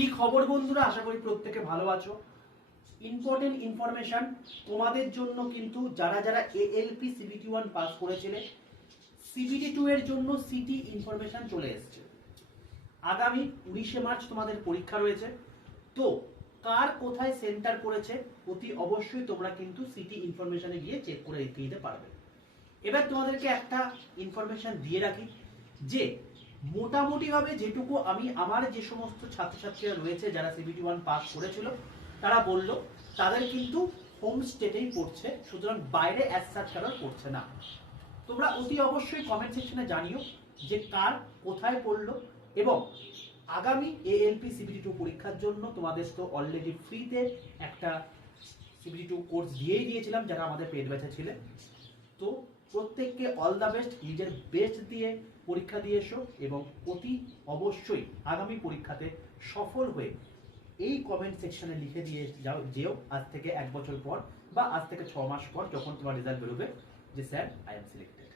কি খবর বন্ধুরা, আশা করি প্রত্যেকে ভালো আছো। ইম্পর্টেন্ট ইনফরমেশন তোমাদের জন্য কিন্তু যারা যারা এএলপি সিবিটি 1 পাস করেছিলে, সিবিটি 2 এর জন্য সিটি ইনফরমেশন চলে এসেছে। আগামী 19শে মার্চ তোমাদের পরীক্ষা রয়েছে। তো কার কোথায় সেন্টার করেছে অতি অবশ্যই তোমরা কিন্তু সিটি ইনফরমেশনে গিয়ে চেক করে দিতে পারবে। এবার তোমাদেরকে একটা ইনফরমেশন দিয়ে রাখি যে মোটামুটিভাবে যেটুকু আমি আমার যে সমস্ত ছাত্রছাত্রীরা রয়েছে যারা সিবিটি 1 পাস করেছিল তারা বলল তাদের কিন্তু হোম স্টেটেই পড়ছে, সুতরাং বাইরে অ্যাজ সাচ কারোর পড়ছে না। তোমরা অতি অবশ্যই কমেন্ট সেকশনে জানিও যে কার কোথায় পড়লো, এবং আগামী এএলপি সিবিটি 2 পরীক্ষার জন্য তোমাদের তো অলরেডি ফ্রিতে একটা সিবিটি 2 কোর্স দিয়েই দিয়েছিলাম যারা আমাদের পেড ব্যাচে ছিলেন। তো প্রত্যেককে অল দ্য বেস্ট, নিজের বেস্ট দিয়ে পরীক্ষা দিয়ে এসো এবং অতি অবশ্যই আগামী পরীক্ষাতে সফল হয়ে এই কমেন্ট সেকশনে লিখে দিয়ে যেও আজ থেকে 1 বছর পর বা আজ থেকে 6 মাস পর যখন তোমার রেজাল্ট বেরোবে যে স্যার আই এম সিলেক্টেড।